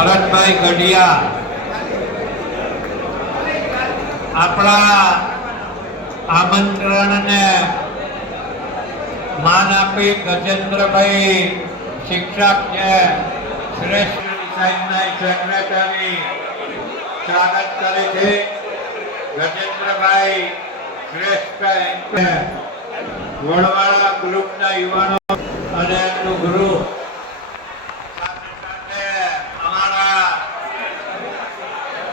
ભરતભાઈ ગઢિયા આપણા આમંત્રણને માન આપી ગજેન્દ્રભાઈ શિક્ષક છે શ્રેષ્ઠ સેક્રેટરી સ્વાગત કરે છે. ગજેન્દ્રભાઈ શ્રેષ્ઠ વડવાળા ગ્રુપના યુવાનો અને એમનું ગ્રુપ અમારા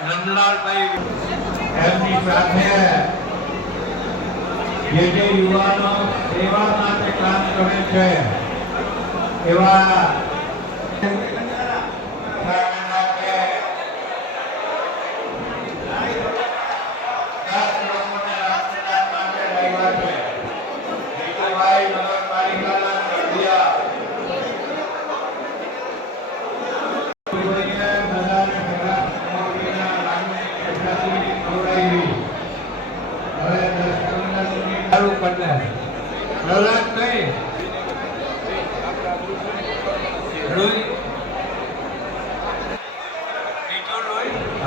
નંદલાલભાઈ એમની સાથે જે યુવાનો સેવા માટે કામ કરે છે એવા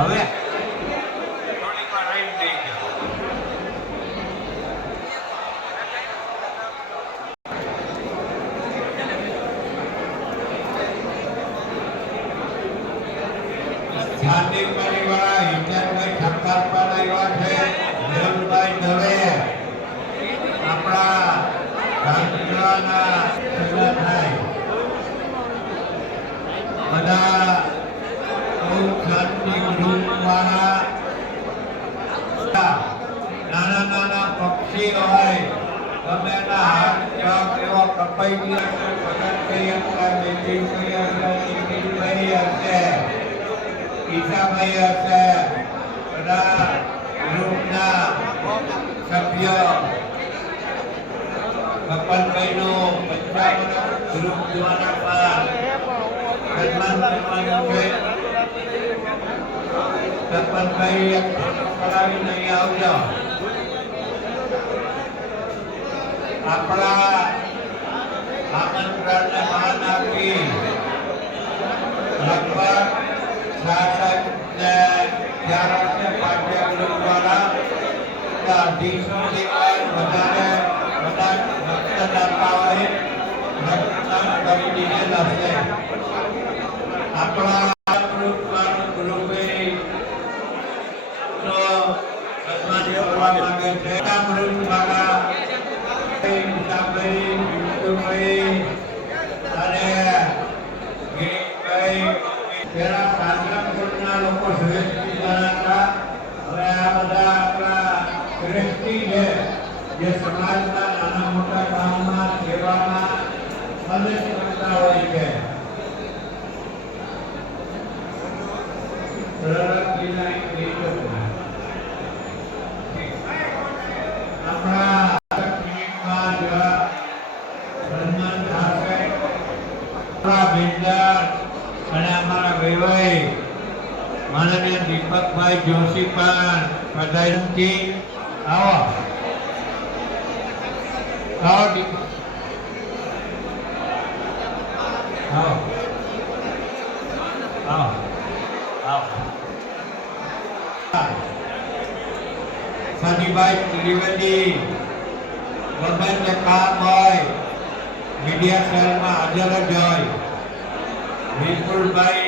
હવે સ્થાનિક પરિવાર હિતેનભાઈ ઠક્કર પર આવ્યા છે. મેહુલભાઈ દવે આપણા ગાંધીવાના સંગઠન બધા શાંતિ ગ્રુપ વાળા નાના નાના પક્ષી હોય તમે એના હાથ પગ એવો કપાઈ ગયા હશે ઈશાભાઈ હશે બધા ગ્રુપના સભ્ય કપલભાઈ નું 55 ગ્રુપ દ્વારા સન્માન કરવાનું છે. કપલભાઈ એક ફોટો પડાવીને અહીં આવજો. આપણા આમંત્રણને માન આપી લગભગ 66 ને 11 પાઠ્ય ગ્રુપ દ્વારા 250 વધારે બધા રક્તદાતાઓએ રક્તદાન કરી દીધેલ હશે. આપણા ગ્રુપે તો સન્માન કરવા માંગે છે. ગ્રુપ દ્વારા ઈશાભાઈ, વિષ્ણુભાઈ અને ગિરીશભાઈ પેલા સાંતરામપુરના લોકો શ્રેષ્ઠી હતા. હવે આ બધા આપણા શ્રેષ્ઠી છે જે સમાજના નાના મોટા કામમાં સેવામાં મદદ કરતા હોય છે. અને અમારા વૈવાઈ માનનીય દીપકભાઈ જોશી પણ પધારથી આવો આવો દીપક આવો આવો આવો સનીભાઈ ત્રિવેદી ગમે તે કામ હોય મીડિયા સેલમાં હાજર જ હોય. વિપુલભાઈ